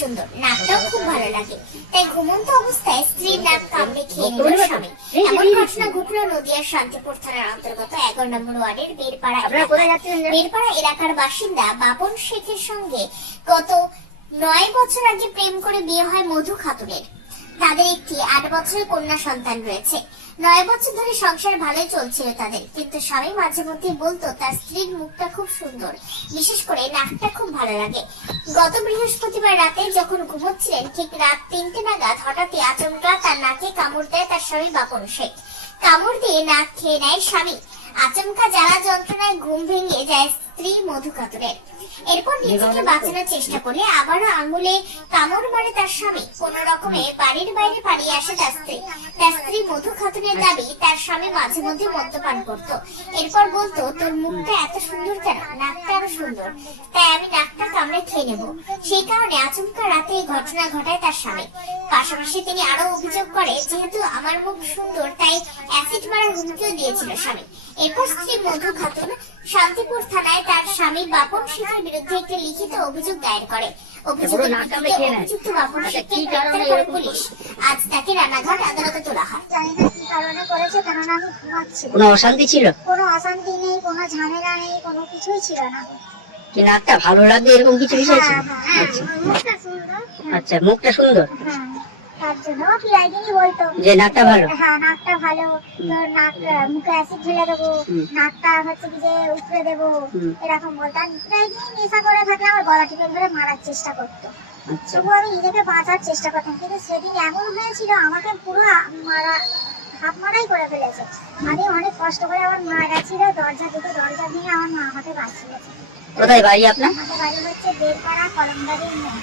সুন্দর, নাকটাও খুব ভালো লাগে। তাই ঘুমন্ত অবস্থায় স্ত্রীর নাক কামড়ে খেয়ে নিল স্বামী। এমন ঘটনা ঘটল নদিয়ার শান্তিপুর থানার অন্তর্গত 11 নম্বর ওয়ার্ডের বেরপাড়া এলাকার বাসিন্দা বাপন শেখের সঙ্গে গত 9 বছর আগে প্রেম করে বিয়ে হয় মধু খাতুনের। তাদের একটি 8 বছরের কন্যা সন্তান রয়েছে। 9 বছর ধরে সংসার ভালোই চলছিল তাদের, কিন্তু স্বামী মাঝে মধ্যে বলতো তার স্ত্রীর মুখটা খুব সুন্দর, বিশেষ করে নাকটা খুব ভালো লাগে। গত বৃহস্পতিবার রাতে যখন ঘুমোচ্ছিলেন, ঠিক রাত 3টে নাগাদ হঠাৎই আচমকা তার নাকে কামড় দেয় তার স্বামী বাপন শেখ। কামড় দিয়ে নাক খেয়ে নেয় স্বামী। আচমকা জ্বালা যন্ত্রণায় ঘুম ভেঙে যায় স্ত্রী মধু খাতুনের। এরপর নিজেকে বাঁচানোর চেষ্টা করে আবারও আঙুলে কামড় মারে তার স্বামী। কোন রকমে বাড়ির বাইরে পালিয়ে আসে তার স্ত্রী মধু খাতুনের দাবি, তার স্বামী মাঝে মধ্যে মদ্যপান করত। এরপর বলতো, তোর মুখটা এত সুন্দর কেন, নাকটা আরো সুন্দর, তাই আমি নাকটা কামড়ে খেয়ে নেব। সেই কারণে আচমকা রাতে এই ঘটনা ঘটায় তার স্বামী। পাশাপাশি তিনি আরো অভিযোগ করে, যেহেতু আমার মুখ সুন্দর তাই অ্যাসিড মারার হুমকিও দিয়েছিল স্বামী। এরপর স্ত্রী মধু খাতুন শান্তিপুর থানায় তার স্বামী বাপন শেখের বিরুদ্ধে একটি লিখিত অভিযোগ দায়ের করে। অভিযোগের ভিত্তিতে অভিযুক্ত বাপন শেখকে গ্রেফতার করে পুলিশ। আজ তাকে রানাঘাট আদালতে তোলা হয়। জানি না কি কারণে করেছে, কারণ আমি ঘুমাচ্ছিলাম। কোনো অশান্তি ছিল? কোনো অশান্তি নেই, কোনো ঝামেলা নেই, কোনো কিছুই ছিল না। কি নাকটা ভালো লাগবে এরকম কিছু বিষয় ছিল? আচ্ছা মুখটা সুন্দর। আচ্ছা, মুখটা সুন্দর, হ্যাঁ, তার জন্য প্রায় দিনই বলতো যে নাকটা ভালো। হ্যাঁ, নাকটা ভালো, তোর নাক মুখে অ্যাসিড ঢেলে দেবো, নাকটা হচ্ছে কি যে উপড়ে দেবো, এরকম বলতো। আর প্রায় দিনই নেশা করে থাকলে আমার গলা টিপে ধরে মারার চেষ্টা করতো। আচ্ছা, তবু আমি নিজেকে বাঁচার চেষ্টা করতাম, কিন্তু সেদিন এমন হয়েছিল আমাকে পুরো হাফ মারাই করে ফেলেছে। আমি অনেক কষ্ট করে, আমার মা গেছিল দরজা ভেঙে আমার মা আমাকে বাঁচিয়েছে। কোথায় বাড়ি আপনার? আমাদের বাড়ি হচ্ছে বেরপাড়া কলমবাড়ির মোড়।